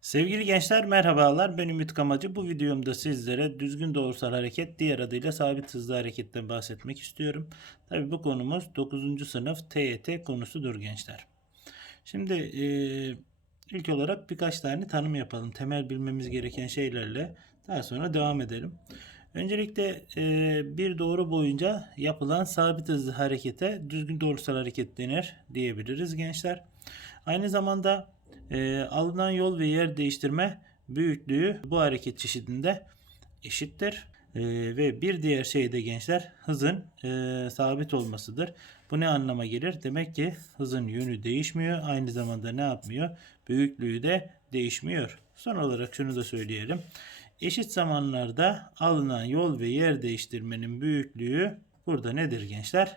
Sevgili gençler merhabalar ben Ümit Kamacı. Bu videomda sizlere düzgün doğrusal hareket diğer adıyla sabit hızlı hareketten bahsetmek istiyorum. Tabi bu konumuz 9. sınıf TYT konusudur gençler. Şimdi e, ilk olarak birkaç tane tanım yapalım. Temel bilmemiz gereken şeylerle daha sonra devam edelim. Öncelikle e, bir doğru boyunca yapılan sabit hızlı harekete düzgün doğrusal hareket denir diyebiliriz gençler. Aynı zamanda e, alınan yol ve yer değiştirme büyüklüğü bu hareket çeşidinde eşittir. E, ve bir diğer şey de gençler hızın e, sabit olmasıdır. Bu ne anlama gelir? Demek ki hızın yönü değişmiyor. Aynı zamanda ne yapmıyor? Büyüklüğü de değişmiyor. Son olarak şunu da söyleyelim. Eşit zamanlarda alınan yol ve yer değiştirmenin büyüklüğü burada nedir gençler?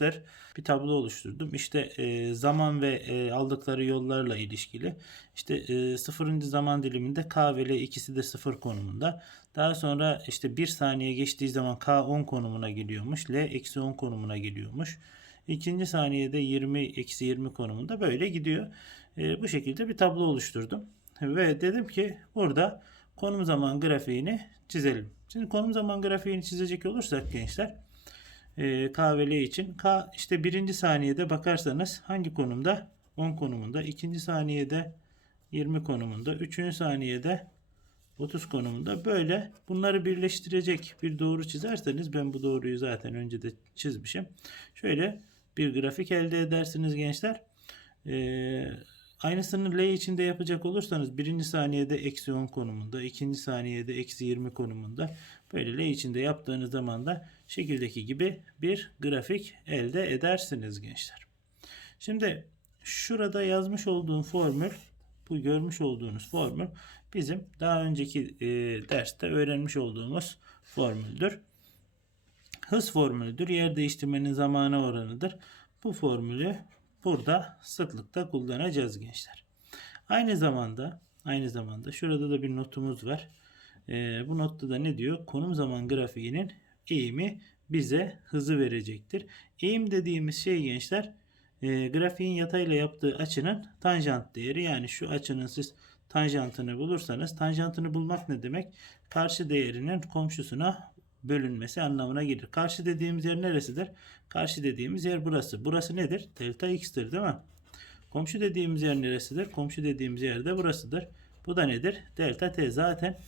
Aynıdır. Bir tablo oluşturdum. İşte e, zaman ve e, aldıkları yollarla ilişkili. İşte e, sıfırıncı zaman diliminde K ve L ikisi de sıfır konumunda. Daha sonra işte bir saniye geçtiği zaman K 10 konumuna geliyormuş. L eksi 10 konumuna geliyormuş. İkinci saniyede 20 eksi 20 konumunda böyle gidiyor. E, bu şekilde bir tablo oluşturdum. Ve dedim ki burada konum zaman grafiğini çizelim. Şimdi konum zaman grafiğini çizecek olursak gençler e, K ve L için K işte birinci saniyede bakarsanız hangi konumda? 10 konumunda. ikinci saniyede 20 konumunda. Üçüncü saniyede 30 konumunda. Böyle bunları birleştirecek bir doğru çizerseniz ben bu doğruyu zaten önce de çizmişim. Şöyle bir grafik elde edersiniz gençler. Ee, aynısını L için de yapacak olursanız birinci saniyede eksi 10 konumunda, ikinci saniyede eksi 20 konumunda böyle L için de yaptığınız zaman da şekildeki gibi bir grafik elde edersiniz gençler. Şimdi şurada yazmış olduğum formül bu görmüş olduğunuz formül bizim daha önceki e, derste öğrenmiş olduğumuz formüldür. Hız formülüdür. Yer değiştirmenin zamanı oranıdır. Bu formülü burada sıklıkla kullanacağız gençler. Aynı zamanda aynı zamanda şurada da bir notumuz var. E, bu notta da ne diyor? Konum zaman grafiğinin eğimi bize hızı verecektir. Eğim dediğimiz şey gençler e, grafiğin yatayla yaptığı açının tanjant değeri yani şu açının siz tanjantını bulursanız tanjantını bulmak ne demek? Karşı değerinin komşusuna bölünmesi anlamına gelir. Karşı dediğimiz yer neresidir? Karşı dediğimiz yer burası. Burası nedir? Delta x'tir değil mi? Komşu dediğimiz yer neresidir? Komşu dediğimiz yer de burasıdır. Bu da nedir? Delta t zaten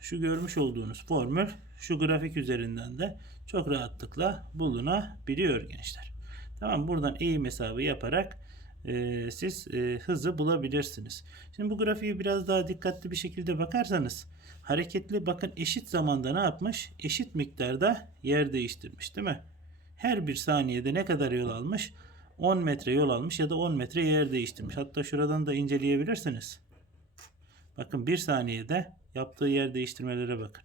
şu görmüş olduğunuz formül şu grafik üzerinden de çok rahatlıkla bulunabiliyor gençler. Tamam buradan eğim hesabı yaparak e, siz e, hızı bulabilirsiniz. Şimdi bu grafiği biraz daha dikkatli bir şekilde bakarsanız hareketli bakın eşit zamanda ne yapmış? Eşit miktarda yer değiştirmiş değil mi? Her bir saniyede ne kadar yol almış? 10 metre yol almış ya da 10 metre yer değiştirmiş. Hatta şuradan da inceleyebilirsiniz. Bakın bir saniyede yaptığı yer değiştirmelere bakın.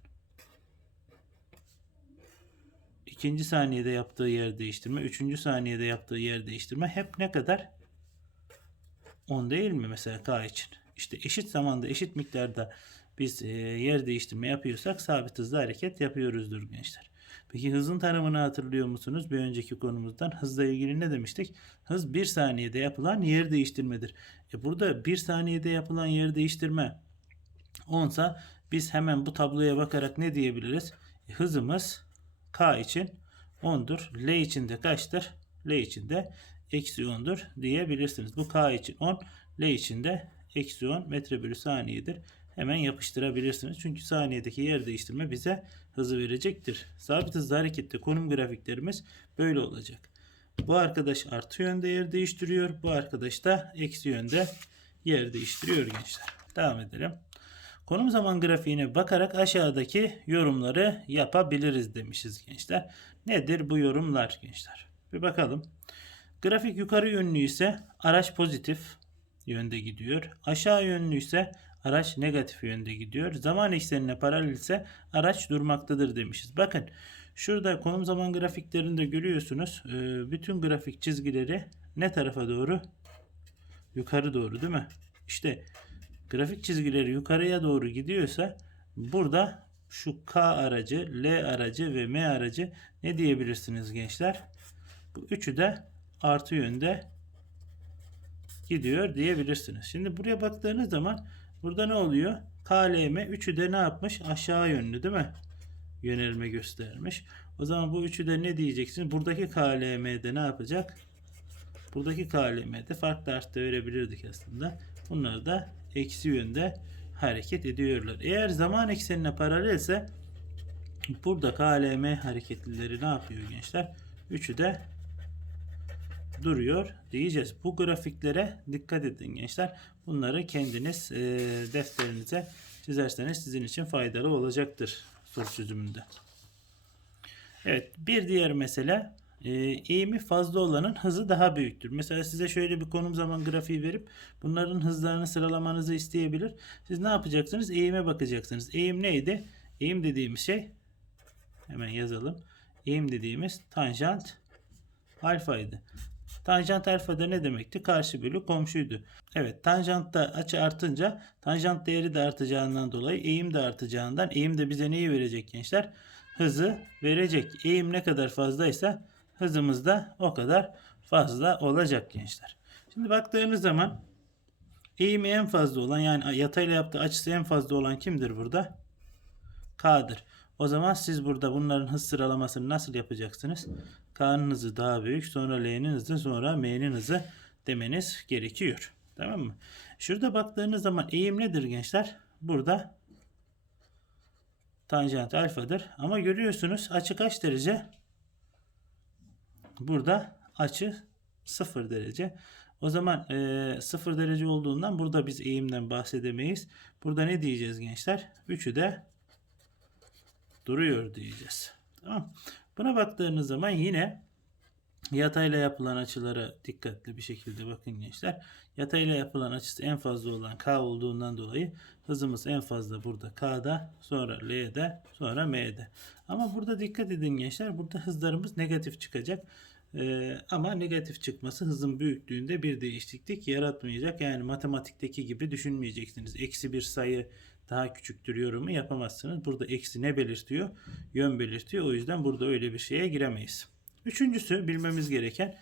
İkinci saniyede yaptığı yer değiştirme, üçüncü saniyede yaptığı yer değiştirme hep ne kadar? 10 değil mi mesela K için? İşte eşit zamanda eşit miktarda biz e, yer değiştirme yapıyorsak sabit hızlı hareket yapıyoruzdur gençler. Peki hızın tanımını hatırlıyor musunuz? Bir önceki konumuzdan hızla ilgili ne demiştik? Hız 1 saniyede yapılan yer değiştirmedir. E burada 1 saniyede yapılan yer değiştirme 10 sa biz hemen bu tabloya bakarak ne diyebiliriz? E, hızımız K için 10'dur. L için de kaçtır? L için de eksi 10'dur diyebilirsiniz. Bu K için 10, L için de eksi 10 metre bölü saniyedir. Hemen yapıştırabilirsiniz. Çünkü saniyedeki yer değiştirme bize hızı verecektir. Sabit hızlı harekette konum grafiklerimiz böyle olacak. Bu arkadaş artı yönde yer değiştiriyor. Bu arkadaş da eksi yönde yer değiştiriyor gençler. Devam edelim. Konum zaman grafiğine bakarak aşağıdaki yorumları yapabiliriz demişiz gençler. Nedir bu yorumlar gençler? Bir bakalım. Grafik yukarı yönlü ise araç pozitif yönde gidiyor. Aşağı yönlü ise araç negatif yönde gidiyor. Zaman eksenine paralel ise araç durmaktadır demişiz. Bakın şurada konum zaman grafiklerinde görüyorsunuz. Bütün grafik çizgileri ne tarafa doğru? Yukarı doğru değil mi? İşte grafik çizgileri yukarıya doğru gidiyorsa burada şu K aracı, L aracı ve M aracı ne diyebilirsiniz gençler? Bu üçü de artı yönde gidiyor diyebilirsiniz. Şimdi buraya baktığınız zaman burada ne oluyor? KLM üçü de ne yapmış? Aşağı yönlü değil mi? Yönelme göstermiş. O zaman bu üçü de ne diyeceksiniz? Buradaki KLM'de ne yapacak? Buradaki KLM'de farklı harfte verebilirdik aslında. Bunlar da eksi yönde hareket ediyorlar. Eğer zaman eksenine paralelse burada KLM hareketlileri ne yapıyor gençler? Üçü de duruyor diyeceğiz. Bu grafiklere dikkat edin gençler. Bunları kendiniz e, defterinize çizerseniz sizin için faydalı olacaktır soru çözümünde. Evet bir diğer mesele e, eğimi fazla olanın hızı daha büyüktür. Mesela size şöyle bir konum zaman grafiği verip bunların hızlarını sıralamanızı isteyebilir. Siz ne yapacaksınız? Eğime bakacaksınız. Eğim neydi? Eğim dediğimiz şey hemen yazalım. Eğim dediğimiz tanjant alfaydı. Tanjant alfa da ne demekti? Karşı bölü komşuydu. Evet tanjantta açı artınca tanjant değeri de artacağından dolayı eğim de artacağından eğim de bize neyi verecek gençler? Hızı verecek. Eğim ne kadar fazlaysa hızımız da o kadar fazla olacak gençler. Şimdi baktığınız zaman eğimi en fazla olan yani yatayla yaptığı açısı en fazla olan kimdir burada? K'dır. O zaman siz burada bunların hız sıralamasını nasıl yapacaksınız? K'nın hızı daha büyük, sonra L'nin hızı, sonra M'nin hızı demeniz gerekiyor. Tamam mı? Şurada baktığınız zaman eğim nedir gençler? Burada tanjant alfadır. Ama görüyorsunuz açı kaç derece? Burada açı 0 derece. O zaman e, 0 derece olduğundan burada biz eğimden bahsedemeyiz. Burada ne diyeceğiz gençler? Üçü de duruyor diyeceğiz. Tamam. Buna baktığınız zaman yine yatayla yapılan açılara dikkatli bir şekilde bakın gençler. Yatayla yapılan açısı en fazla olan K olduğundan dolayı hızımız en fazla burada K'da, sonra L'de, sonra M'de. Ama burada dikkat edin gençler. Burada hızlarımız negatif çıkacak. Ee, ama negatif çıkması hızın büyüklüğünde bir değişiklik yaratmayacak. Yani matematikteki gibi düşünmeyeceksiniz. Eksi bir sayı daha küçüktür yorumu yapamazsınız. Burada eksi ne belirtiyor? Yön belirtiyor. O yüzden burada öyle bir şeye giremeyiz. Üçüncüsü bilmemiz gereken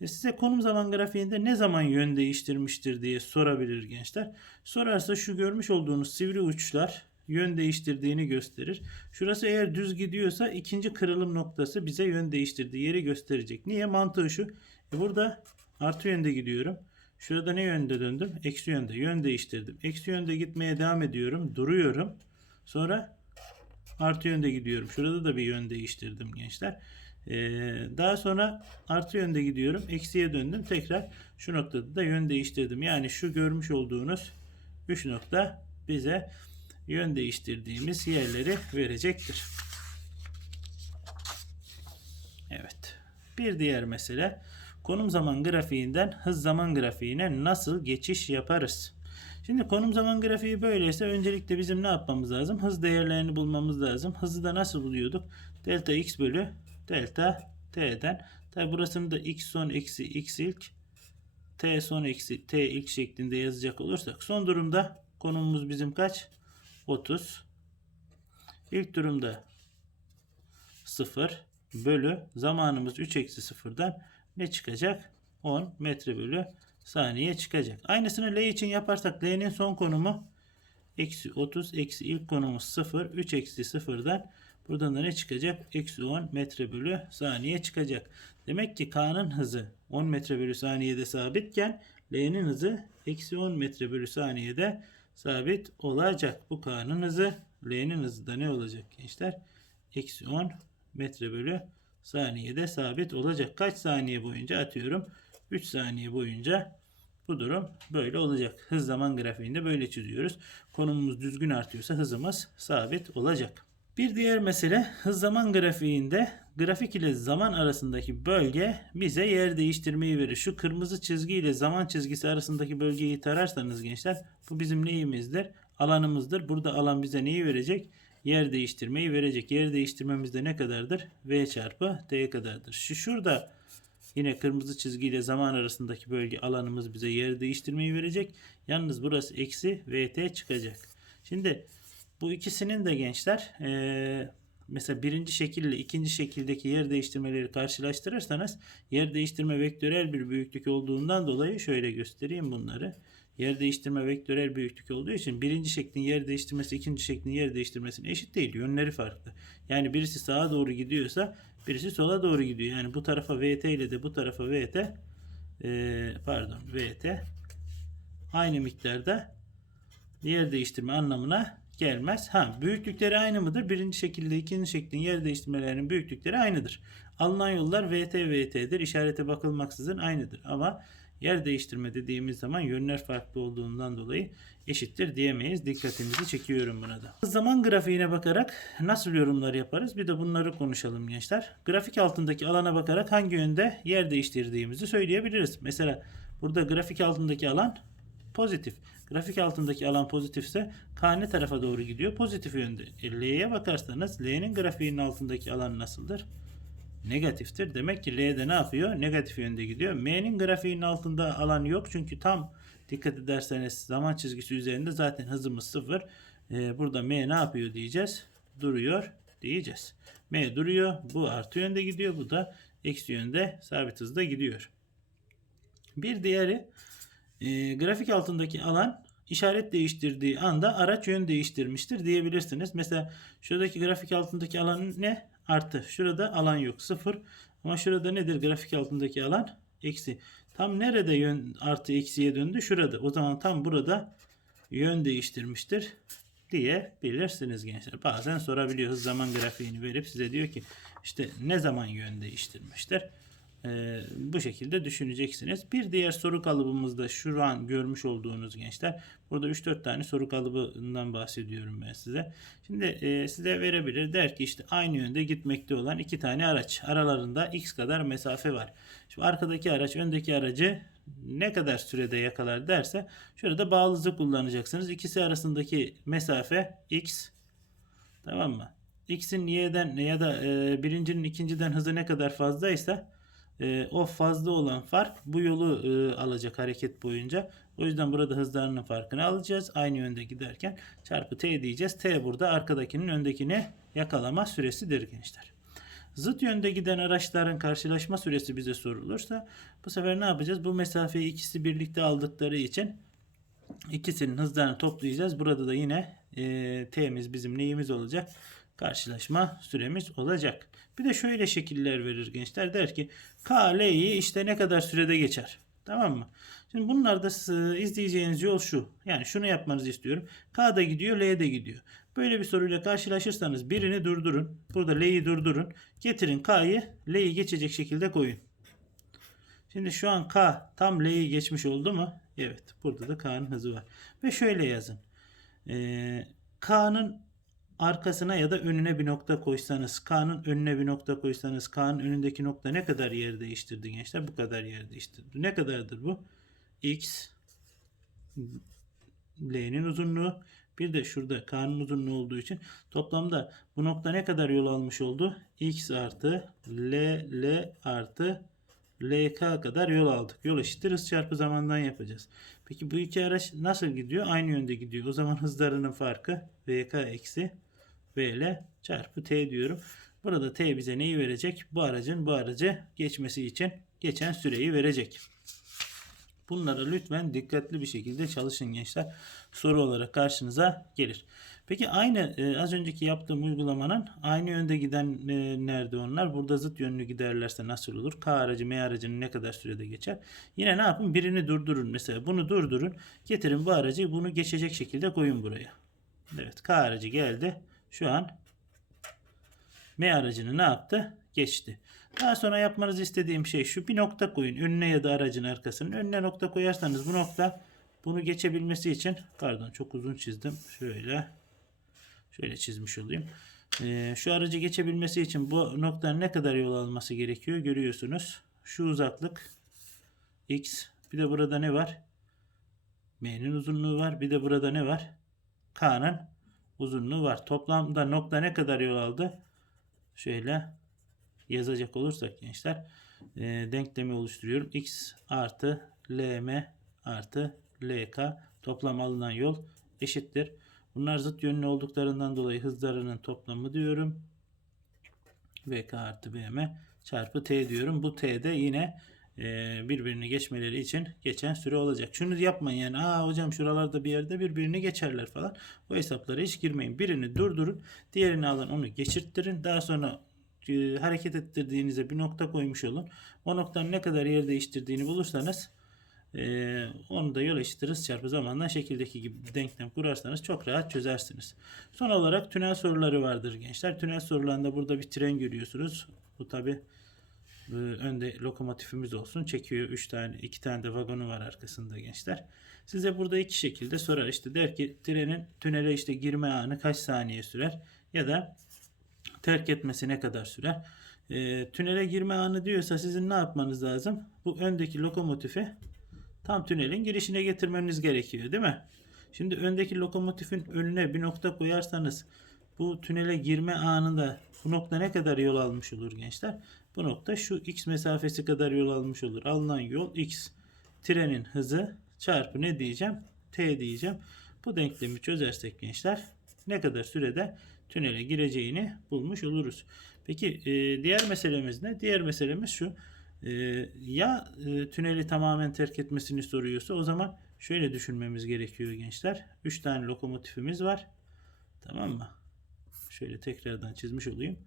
e, size konum zaman grafiğinde ne zaman yön değiştirmiştir diye sorabilir gençler. Sorarsa şu görmüş olduğunuz sivri uçlar yön değiştirdiğini gösterir. Şurası eğer düz gidiyorsa ikinci kırılım noktası bize yön değiştirdiği yeri gösterecek. Niye? Mantığı şu. E burada artı yönde gidiyorum. Şurada ne yönde döndüm? Eksi yönde. Yön değiştirdim. Eksi yönde gitmeye devam ediyorum. Duruyorum. Sonra artı yönde gidiyorum. Şurada da bir yön değiştirdim gençler. Ee, daha sonra artı yönde gidiyorum. Eksiye döndüm. Tekrar şu noktada da yön değiştirdim. Yani şu görmüş olduğunuz 3 nokta bize yön değiştirdiğimiz yerleri verecektir. Evet. Bir diğer mesele konum zaman grafiğinden hız zaman grafiğine nasıl geçiş yaparız? Şimdi konum zaman grafiği böyleyse öncelikle bizim ne yapmamız lazım? Hız değerlerini bulmamız lazım. Hızı da nasıl buluyorduk? Delta x bölü delta t'den. Tabi burasını da x son eksi x ilk t son eksi t ilk şeklinde yazacak olursak son durumda konumumuz bizim kaç? 30. İlk durumda 0 bölü zamanımız 3 eksi 0'dan ne çıkacak? 10 metre bölü saniye çıkacak. Aynısını L için yaparsak L'nin son konumu eksi 30 eksi ilk konumuz 0 3 eksi 0'dan buradan da ne çıkacak? Eksi 10 metre bölü saniye çıkacak. Demek ki K'nın hızı 10 metre bölü saniyede sabitken L'nin hızı eksi 10 metre bölü saniyede sabit olacak. Bu K'nın hızı L'nin hızı da ne olacak gençler? Eksi 10 metre bölü saniyede sabit olacak. Kaç saniye boyunca atıyorum? 3 saniye boyunca bu durum böyle olacak. Hız zaman grafiğinde böyle çiziyoruz. Konumumuz düzgün artıyorsa hızımız sabit olacak. Bir diğer mesele hız zaman grafiğinde grafik ile zaman arasındaki bölge bize yer değiştirmeyi verir. Şu kırmızı çizgi ile zaman çizgisi arasındaki bölgeyi tararsanız gençler bu bizim neyimizdir? Alanımızdır. Burada alan bize neyi verecek? Yer değiştirmeyi verecek. Yer değiştirmemiz de ne kadardır? V çarpı t kadardır. Şu şurada yine kırmızı çizgi ile zaman arasındaki bölge alanımız bize yer değiştirmeyi verecek. Yalnız burası eksi vt çıkacak. Şimdi bu ikisinin de gençler ee, mesela birinci şekille ikinci şekildeki yer değiştirmeleri karşılaştırırsanız yer değiştirme vektörel bir büyüklük olduğundan dolayı şöyle göstereyim bunları. Yer değiştirme vektörel büyüklük olduğu için birinci şeklin yer değiştirmesi ikinci şeklin yer değiştirmesine eşit değil. Yönleri farklı. Yani birisi sağa doğru gidiyorsa birisi sola doğru gidiyor. Yani bu tarafa VT ile de bu tarafa VT pardon VT aynı miktarda yer değiştirme anlamına gelmez. Ha büyüklükleri aynı mıdır? Birinci şekilde ikinci şeklin yer değiştirmelerinin büyüklükleri aynıdır. Alınan yollar VT VT'dir. İşarete bakılmaksızın aynıdır. Ama yer değiştirme dediğimiz zaman yönler farklı olduğundan dolayı eşittir diyemeyiz. Dikkatinizi çekiyorum buna da. Zaman grafiğine bakarak nasıl yorumlar yaparız? Bir de bunları konuşalım gençler. Grafik altındaki alana bakarak hangi yönde yer değiştirdiğimizi söyleyebiliriz. Mesela burada grafik altındaki alan pozitif. Grafik altındaki alan pozitifse K ne tarafa doğru gidiyor? Pozitif yönde. E, L'ye bakarsanız L'nin grafiğinin altındaki alan nasıldır? Negatiftir. Demek ki L'de ne yapıyor? Negatif yönde gidiyor. M'nin grafiğinin altında alan yok. Çünkü tam dikkat ederseniz zaman çizgisi üzerinde zaten hızımız sıfır. E, burada M ne yapıyor diyeceğiz? Duruyor diyeceğiz. M duruyor. Bu artı yönde gidiyor. Bu da eksi yönde sabit hızda gidiyor. Bir diğeri e, grafik altındaki alan işaret değiştirdiği anda araç yön değiştirmiştir diyebilirsiniz. Mesela şuradaki grafik altındaki alan ne? Artı. Şurada alan yok. Sıfır. Ama şurada nedir grafik altındaki alan? Eksi. Tam nerede yön artı eksiye döndü? Şurada. O zaman tam burada yön değiştirmiştir diyebilirsiniz gençler. Bazen sorabiliyor hız zaman grafiğini verip size diyor ki işte ne zaman yön değiştirmiştir? Ee, bu şekilde düşüneceksiniz. Bir diğer soru kalıbımız da şu an görmüş olduğunuz gençler. Burada 3-4 tane soru kalıbından bahsediyorum ben size. Şimdi e, size verebilir. Der ki işte aynı yönde gitmekte olan iki tane araç. Aralarında x kadar mesafe var. Şimdi arkadaki araç öndeki aracı ne kadar sürede yakalar derse şurada bağlı hızı kullanacaksınız. İkisi arasındaki mesafe x. Tamam mı? X'in y'den ya da e, birincinin ikinciden hızı ne kadar fazlaysa e, o fazla olan fark bu yolu e, alacak hareket boyunca. O yüzden burada hızlarının farkını alacağız. Aynı yönde giderken çarpı t diyeceğiz. T burada arkadakinin öndekini yakalama süresidir gençler. Zıt yönde giden araçların karşılaşma süresi bize sorulursa bu sefer ne yapacağız? Bu mesafeyi ikisi birlikte aldıkları için ikisinin hızlarını toplayacağız. Burada da yine e, t'miz bizim neyimiz olacak? Karşılaşma süremiz olacak. Bir de şöyle şekiller verir gençler. Der ki K, L'yi işte ne kadar sürede geçer. Tamam mı? Şimdi bunlarda izleyeceğiniz yol şu. Yani şunu yapmanızı istiyorum. K da gidiyor, L de gidiyor. Böyle bir soruyla karşılaşırsanız birini durdurun. Burada L'yi durdurun. Getirin K'yı L'yi geçecek şekilde koyun. Şimdi şu an K tam L'yi geçmiş oldu mu? Evet. Burada da K'nın hızı var. Ve şöyle yazın. Ee, K'nın arkasına ya da önüne bir nokta koysanız, K'nın önüne bir nokta koysanız, K'nın önündeki nokta ne kadar yer değiştirdi gençler? Bu kadar yer değiştirdi. Ne kadardır bu? X L'nin uzunluğu bir de şurada K'nın uzunluğu olduğu için toplamda bu nokta ne kadar yol almış oldu? X artı L L artı LK kadar yol aldık. Yol eşittir hız çarpı zamandan yapacağız. Peki bu iki araç nasıl gidiyor? Aynı yönde gidiyor. O zaman hızlarının farkı VK eksi VL çarpı T diyorum. Burada T bize neyi verecek? Bu aracın bu aracı geçmesi için geçen süreyi verecek. Bunlara lütfen dikkatli bir şekilde çalışın gençler. Soru olarak karşınıza gelir. Peki aynı e, az önceki yaptığım uygulamanın aynı yönde giden e, nerede onlar? Burada zıt yönlü giderlerse nasıl olur? K aracı M aracının ne kadar sürede geçer? Yine ne yapın? Birini durdurun. Mesela bunu durdurun. Getirin bu aracı bunu geçecek şekilde koyun buraya. Evet K aracı geldi. Şu an M aracını ne yaptı? Geçti. Daha sonra yapmanızı istediğim şey şu. Bir nokta koyun. Önüne ya da aracın arkasının. Önüne nokta koyarsanız bu nokta bunu geçebilmesi için pardon çok uzun çizdim. Şöyle şöyle çizmiş olayım. Ee, şu aracı geçebilmesi için bu noktanın ne kadar yol alması gerekiyor görüyorsunuz. Şu uzaklık x. Bir de burada ne var? M'nin uzunluğu var. Bir de burada ne var? K'nın uzunluğu var. Toplamda nokta ne kadar yol aldı? Şöyle yazacak olursak gençler e, denklemi oluşturuyorum. X artı LM artı LK toplam alınan yol eşittir. Bunlar zıt yönlü olduklarından dolayı hızlarının toplamı diyorum. VK artı BM çarpı T diyorum. Bu T de yine birbirini geçmeleri için geçen süre olacak. Şunu yapmayın yani aa hocam şuralarda bir yerde birbirini geçerler falan. O hesaplara hiç girmeyin. Birini durdurun. Diğerini alın onu geçirttirin. Daha sonra e, hareket ettirdiğinize bir nokta koymuş olun. O noktanın ne kadar yer değiştirdiğini bulursanız e, onu da yol eşittir çarpı zamandan şekildeki gibi bir denklem kurarsanız çok rahat çözersiniz. Son olarak tünel soruları vardır gençler. Tünel sorularında burada bir tren görüyorsunuz. Bu tabi önde lokomotifimiz olsun. Çekiyor 3 tane 2 tane de vagonu var arkasında gençler. Size burada iki şekilde sorar. İşte der ki trenin tünele işte girme anı kaç saniye sürer ya da terk etmesi ne kadar sürer? E, tünele girme anı diyorsa sizin ne yapmanız lazım? Bu öndeki lokomotifi tam tünelin girişine getirmeniz gerekiyor değil mi? Şimdi öndeki lokomotifin önüne bir nokta koyarsanız bu tünele girme anında bu nokta ne kadar yol almış olur gençler? Bu nokta şu x mesafesi kadar yol almış olur. Alınan yol x. Trenin hızı çarpı ne diyeceğim? T diyeceğim. Bu denklemi çözersek gençler ne kadar sürede tünele gireceğini bulmuş oluruz. Peki e, diğer meselemiz ne? Diğer meselemiz şu. E, ya e, tüneli tamamen terk etmesini soruyorsa o zaman şöyle düşünmemiz gerekiyor gençler. 3 tane lokomotifimiz var. Tamam mı? Şöyle tekrardan çizmiş olayım.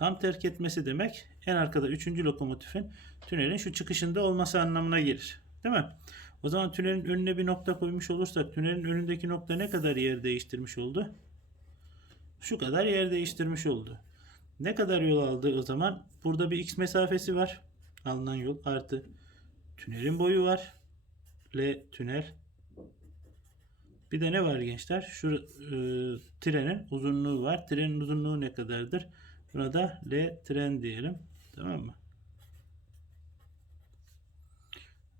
Tam terk etmesi demek en arkada 3. lokomotifin tünelin şu çıkışında olması anlamına gelir. Değil mi? O zaman tünelin önüne bir nokta koymuş olursak tünelin önündeki nokta ne kadar yer değiştirmiş oldu? Şu kadar yer değiştirmiş oldu. Ne kadar yol aldı o zaman? Burada bir x mesafesi var. Alınan yol artı tünelin boyu var. L tünel. Bir de ne var gençler? Şu e, trenin uzunluğu var. Trenin uzunluğu ne kadardır? Buna da L tren diyelim. Tamam mı?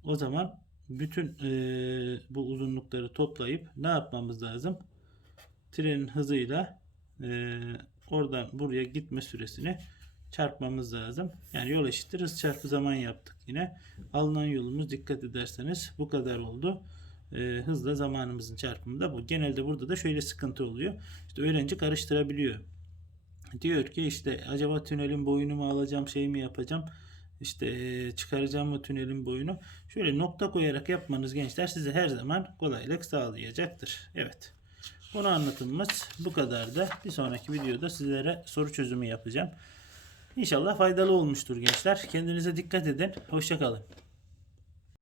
O zaman bütün e, bu uzunlukları toplayıp ne yapmamız lazım? Trenin hızıyla e, oradan buraya gitme süresini çarpmamız lazım. Yani yol eşittir hız çarpı zaman yaptık yine. Alınan yolumuz dikkat ederseniz bu kadar oldu. E, hızla zamanımızın çarpımı da bu. Genelde burada da şöyle sıkıntı oluyor. İşte öğrenci karıştırabiliyor. Diyor ki işte acaba tünelin boyunu mu alacağım şey mi yapacağım? İşte çıkaracağım mı tünelin boyunu? Şöyle nokta koyarak yapmanız gençler size her zaman kolaylık sağlayacaktır. Evet. Bunu anlatımımız bu kadardı. Bir sonraki videoda sizlere soru çözümü yapacağım. İnşallah faydalı olmuştur gençler. Kendinize dikkat edin. Hoşçakalın.